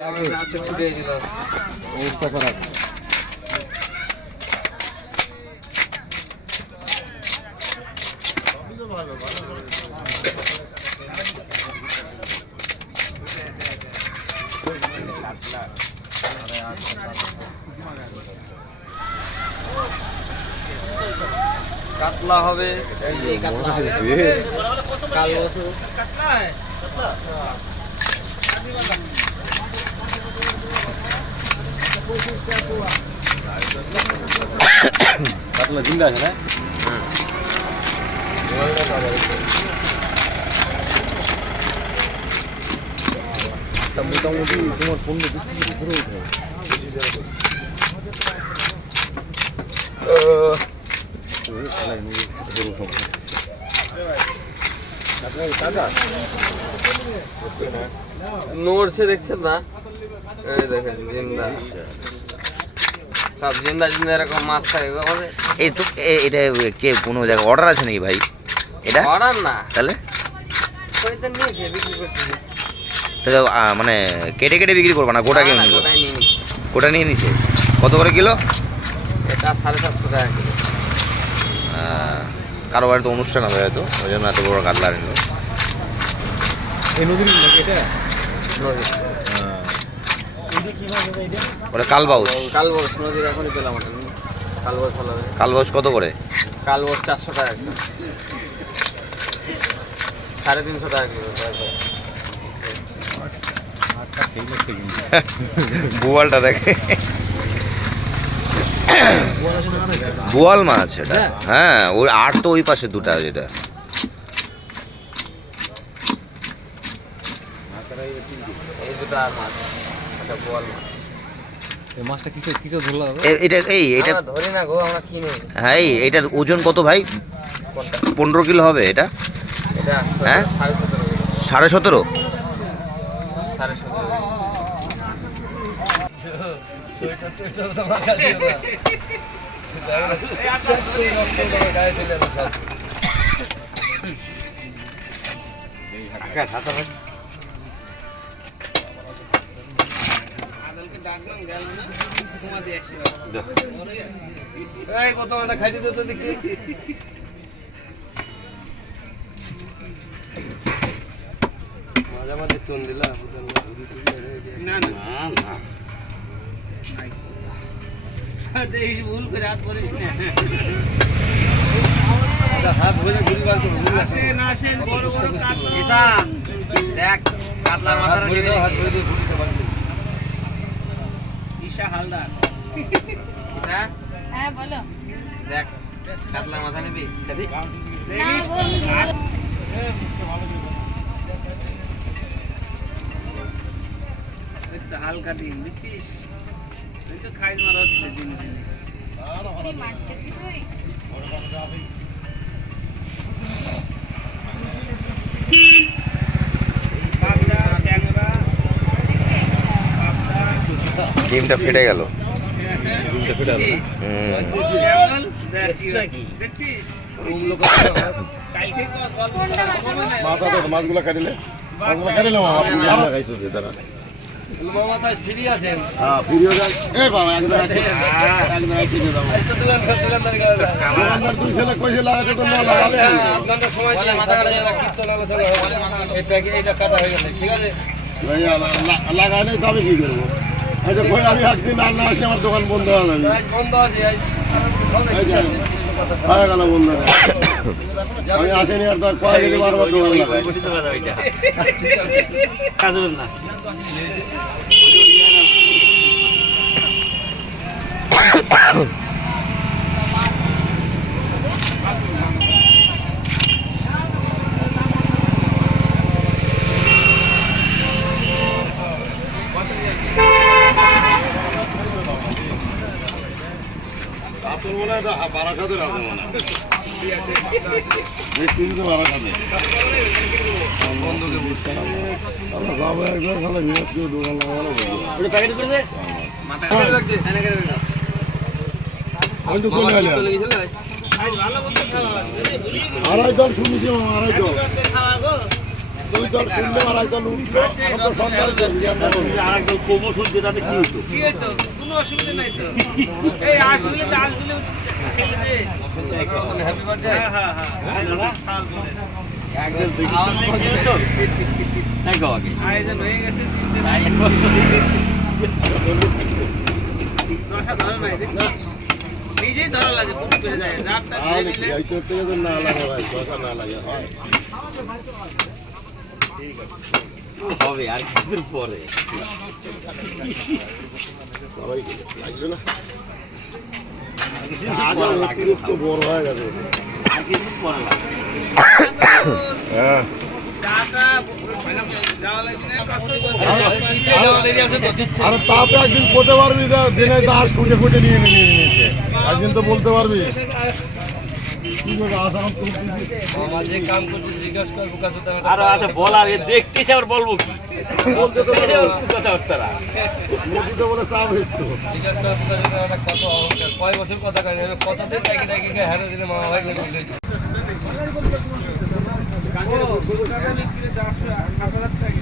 অবস্থা খারাপ। কাতলা হবে, কাতলা হবে কাল বছর কাতলা জিন্দা আছে না? মোটামুটি তোমার 15-20 কেজি ধরে উঠে নড়ছে দেখছেন না? এই দেখেন জিন্দা সব জিন্দা জিন্দা এরকম মাছ থাকে আমাদের। এই তো এটা কে কোনো জায়গায় অর্ডার আছে নাকি ভাই? এটা অর্ডার না, তাহলে ওইটা নিয়েছে বিক্রি করতেছে। তাহলে মানে কেটে কেটে বিক্রি করবো না, গোটা কিনে নিল? গোটাই নিয়ে নিচ্ছে। গোটা নিয়ে নিছে। কত করে কিলো? এটা 750 টাকা কিলো। কারো বাড়ি তো অনুষ্ঠান হবে হয়তো, ওই জন্য এত বড় কাতলা নিল। এই নদীর এটা নদী ওটা কালবাউস। কালবস নদীর এখনই পেলাম ওটা। কালবস ভালো হবে। কালবাউস কত করে? কালবস 400 টাকা কিলো, 350 টাকা কিলো। বোয়ালটা দেখে, বোয়াল মাছ এটা। হ্যাঁ, ওই আর তো ওই পাশে দুটা যেটা এই দুটো আর মাছ, এটা বোয়াল মাছ। এই মাছটা কিসে ধরলা? এটা এটা আমরা ধরি না গো, আমরা কিনি। হ্যাঁ, এটার ওজন কত ভাই? কোনটা? 15 কিলো হবে এটা? এটা হ্যাঁ? 17.5 17.5? 17.5 খাইতে দিতে দেখি। মাঝে মাঝে টন দিলা না না না দেখিস ভুল করে হাত করিস না। হাত ধরে ঘুরি বার করব। আসেন আসেন, বড় বড় কাতলা। ঈশা দেখ কাতলার মাথাটা নিয়ে দাও, হাত ধরে ঘুরতে পারবি। ঈশা হালদার। ঈশা হ্যাঁ বলো। দেখ কাতলার মাথা নিবি? হালকা ডিম দেখছিস, তুই তো খাই মারা হচ্ছে দিন দিনে। ডিমটা ফেটে গেল। মাছগুলো কাটিলে তারা ফ্রি আছেন? হ্যাঁ, ফিরিয়ে যান। এই বাবা একদম দুই ছেলে কইছে লাগাতে তো না লাগালে লাগালে তবে কি করবো? এই যে কই আমি একদিন আর না আসে আমার দোকান বন্ধ হয়ে যাবে। বন্ধ আছে হয়ে গেল বন্ধ। আমি আসেনি আর তার কয়েক কেজি বারবার দোকান লাগাই। মনে হয় বারাসাতের আছে মনে হয়, কিন্তু বারাসাতে বন্ধুকে বুঝতে যাবো একবার তাহলে বিরাট করে দোকান লাগানো আমি তো চলে গেলাম। আড়াই দল শুনেছি, আড়াই দল তুই তো শুনলে আর একদম উঠলো এখন তো সন্ধ্যার আরেকদম কোমো শুনতে তাতে কি হতো? কি হইতো? কোনো অসুবিধা নাই তো। এই আসলে তো আসলে খেলে দে। Happy birthday. হ্যাঁ। তাল বলে। একদম তুই কি শুনলে কি হতো? তাই কও আগে। আয়োজন হয়ে গেছে 3 দিন। তাই এখন তো দশা ধরে নাই দেখিস। নিজেই ধরা লাগে তুমি করে যায়। রাত তার আর নিলে এই করতে গেলে না লাগে ভাই দশা না লাগে হয় হবে আর কিছুদিন পরে। সবাই লাগলো না কিছুদিন আজ পরে লাগে। অতিরিক্ত বড় হয়ে গেছে আর কিছুদিন পরে লাগে। হ্যাঁ চাটা যাওয়া লাগছে না কষ্ট করে। দিচ্ছে যাওয়া দেরি আছে তো দিচ্ছে। আরে তা তো একদিন বলতে পারবি যে দিনে 10 খুঁটে খুঁটে নিয়ে নিয়েছে একদিন তো বলতে পারবি কি করে আশা বাবা যে কাম করতে জিজ্ঞাসা করবো কাছে তো আর আচ্ছা বলার এ দেখতেছি আর বলবো কি? বলতে তো পারবো কথাবার্তা। মুখে বলে চাপ হইতো জিজ্ঞাসা করবো কাছে তো একটা কত অহংকার কয় বছর কথা কয় আমি কতদিন টাকি টাকি হারে দিলে মামা ভাই করে মিলেছে ও গরু টাকা বিক্রি 8,000 টাকা